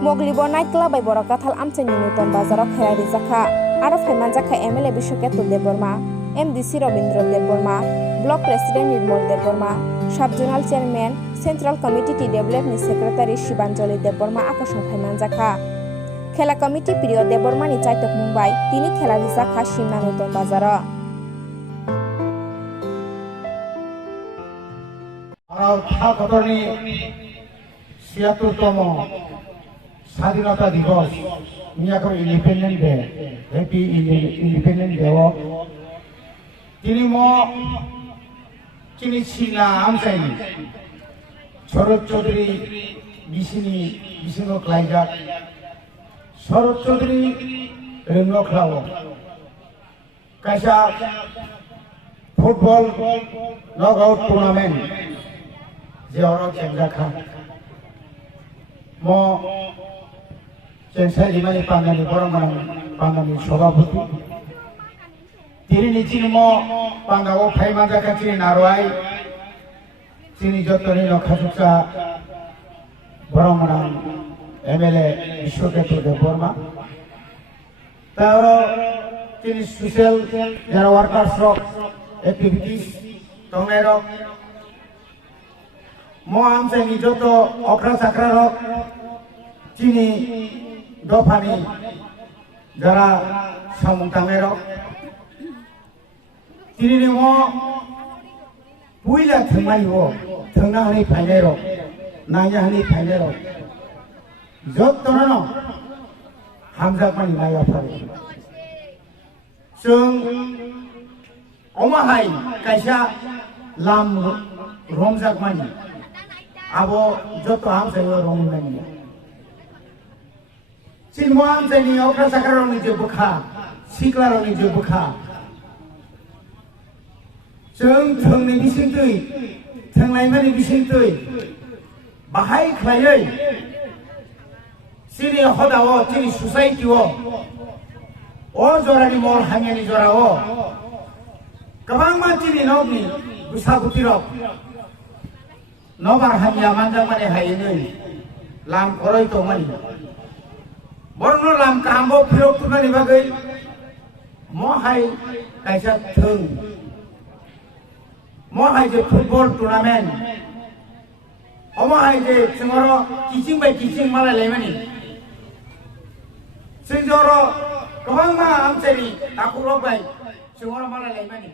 Maglibari nightclub by barkathal amchani nutun bazaar khela rijakha aro phaimanjakha MLA Bishoketu Deborma, MDC Robindro Deborma, Block President Nirmal Deborma, Sub-Zonal Chairman, Central Committee Development Secretary Shibanjali Deborma akosong phaimanjakha. Khela Committee period Deborma ni chaitok Mumbai, tini khela rijakha simna nutun bazaar. স্বাধীনতা দিবস নিয়াকো independent day happy independent day তিনি চিনি ছিলা আমসাইনি শরৎ চৌধুরী বিষ্ণু ক্লাইজাক শরৎ চৌধুরী রেঙ্গখ্লাও কাইসা ফুটবল নক আউট টুর্নামেন্ট যে অরক চেংজাখা চেংসাইলিমানি পাঙ্গানি বরংগান পাঙ্গানি সভাপতি তিনি নিচিন পাঙ্গাও ফাইমাজাকা চিনি নারওয়াই চিনি যতনি নখাসুচা বরংগান MLA বিশ্বকেতু দেববর্মা তার তিনি সোশ্যাল যারা ওয়ার্কার্স রক অ্যাক্টিভিটিস টংনাই রক আমসাইনি যত অকরা চাকরা রক চিনি দফানি যারা সামুংতাঙের তিনি পুইলা থাইব থাইना हानि फाइनाय रक नायना हानि फाइनाय रक जत्तन हामजाकमानि नायाफारि जों अमाहाय कायसा लाम रमजाकमानि आबो जत्त हामजायो रमजाकमानि चिन्मो हामजायनि अक्रा साक्रारनि जोबोखा सिक्लारनि जोबोखा जों थोंनि बिसिंतै थोंनायमानि बिसिंतै बाहाय ख्लायै चिनि हदाव चिनि ससाइटिव अ जरानि मल हामियानि जराव गोबां मानसिनि नबनि बैसागुथिरक नबार हामिया मानजाकमानि हायैनै लाम खरै दंमानि बरनो लाम कामबो फिरक तुनानि बागै महाय कायसा थों महाय जे फुटबल टुर्नामेंट अमाहाय जे जोंरो किचिं बाय किचिं मालायलायमानि जों जरो गोबां मा आमसानि आखुरक बाय जोंरो मालायलायमानि